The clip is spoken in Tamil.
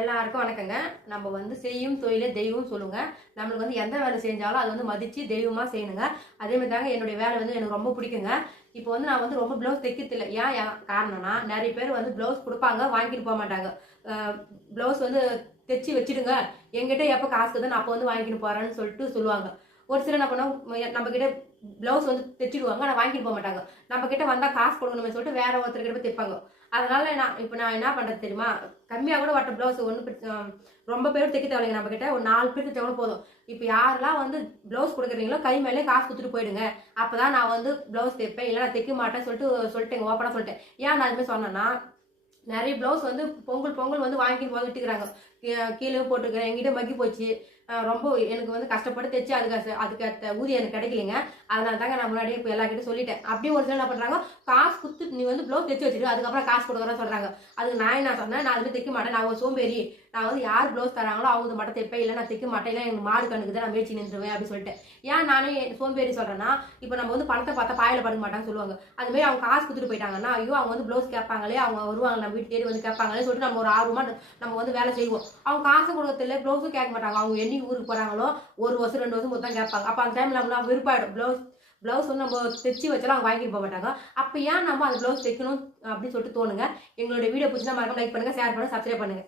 எல்லாருக்கும் வணக்கங்க. நம்ம செய்யும் தொழிலே தெய்வம் சொல்லுங்க. நம்மளுக்கு எந்த வேலை செஞ்சாலும் அது மதிச்சு தெய்வமா செய்யணுங்க. அதே மாதிரி தாங்க என்னுடைய வேலை எனக்கு ரொம்ப பிடிக்குங்க. இப்போ நான் ரொம்ப ப்ளவுஸ் தைக்கிறது இல்லை. ஏன் காரணம்னா நிறைய பேர் ப்ளவுஸ் கொடுப்பாங்க, வாங்கிட்டு போக மாட்டாங்க. ப்ளவுஸ் தைச்சு வச்சிடுங்க, என்கிட்ட எப்போ காசு தான் நான் அப்போ வாங்கிட்டு போறேன்னு சொல்லிட்டு சொல்லுவாங்க. ஒரு சிலர் என்ன பண்ணுவோம், நம்ம கிட்ட ப்ளவுஸ் தைச்சிடுவாங்க, ஆனால் வாங்கிட்டு போக மாட்டாங்க. நம்ம கிட்ட வந்தால் காசு கொடுக்கணுமே சொல்லிட்டு வேற ஒருத்தர்கிட்ட போய் தைப்பாங்க. அதனால நான் என்ன பண்றது தெரியுமா, கம்மியாக கூட வட்ட ப்ளவுஸ் ரொம்ப பேர் தைக்க தேவையில்லைங்க. நம்ம கிட்ட ஒரு 4 பேர் தைச்சா கூட போதும். இப்போ யாரெல்லாம் ப்ளவுஸ் கொடுக்குறீங்களோ கை மேலே காசு கொடுத்துட்டு போயிடுங்க, அப்பதான் நான் ப்ளவுஸ் தைப்பேன், இல்லை நான் தைக்க மாட்டேன்னு சொல்லிட்டேங்க, ஓப்பனா சொல்லிட்டேன். ஏன் நான் அதுமாதிரி சொன்னேன்னா, நிறைய ப்ளவுஸ் பொங்கல் வாங்கிட்டு போய் விட்டுக்கிறாங்க, கீழே போட்டுக்கிறேன், எங்கிட்ட மக்கி போச்சு, ரொம்ப எனக்கு கஷ்டப்பட்டு தைச்சு அதுக்கு ஊதியம் எனக்கு கிடைக்கலைங்க. அதனால தாங்க நான் முன்னாடியே இப்போ எல்லாருக்கிட்ட சொல்லிட்டேன். அப்படியே ஒரு சிலர் என்ன பண்றாங்க, காசு கொடுத்து நீ ப்ளவுஸ் தைச்சு வச்சுட்டு அதுக்கப்புறம் காசு கொடுக்குறேன்னு சொல்றாங்க. அதுக்கு நான் என்ன சொன்னேன், நான் அதுமாதிரி தைக்க மாட்டேன், நான் ஒரு சோம்பேறி, நான் யார் ப்ளவுஸ் தராங்களோ அவங்க மட்டும் தைப்பேன், இல்லை நான் தைக்க மாட்டேன், இல்லை எனக்கு மாடு கண்ணுக்கு தான் நான் மேய்ச்சி நின்றுவேன் அப்படின்னு சொல்லிட்டேன். ஏன் நானே சோம்பேறி சொல்றேன்னா, இப்போ நம்ம பணத்தை பார்த்தா பாயில படுக்க மாட்டாங்கன்னு சொல்லுவாங்க. அதுமாதிரி அவங்க காசு கொடுத்துட்டு போயிட்டாங்கன்னா, ஐயோ அவங்க ப்ளவுஸ் கேட்பாங்களே, அவங்க வருவாங்க நம்ம வீட்டு தேடி கேட்பாங்களே சொல்லிட்டு நம்ம ஒரு ஆர்வமா நம்ம வேலை செய்வோம். அவங்க காசு கொடுக்கறதுல ப்ளவுஸும் கேட்க மாட்டாங்க. அவங்க என்னைக்கு ஊருக்கு போறாங்களோ 1 வருஷம் 2 வருஷம் தான் கேட்பாங்க. அப்போ அந்த டைம்ல நம்ம விருப்பாயிடும். ப்ளவுஸ் நம்ம தைச்சு வச்சாலும் அவங்க வாங்கிட்டு போக மாட்டாங்க. அப்போ ஏன் நம்ம அந்த ப்ளவுஸ் தைக்கணும் அப்படின்னு சொல்லிட்டு தோணுங்க. எங்களுடைய வீடியோ பிடிச்சா மறக்காம லைக் பண்ணுங்க, ஷேர் பண்ணுங்க, சப்ஸ்கிரைப் பண்ணுங்க.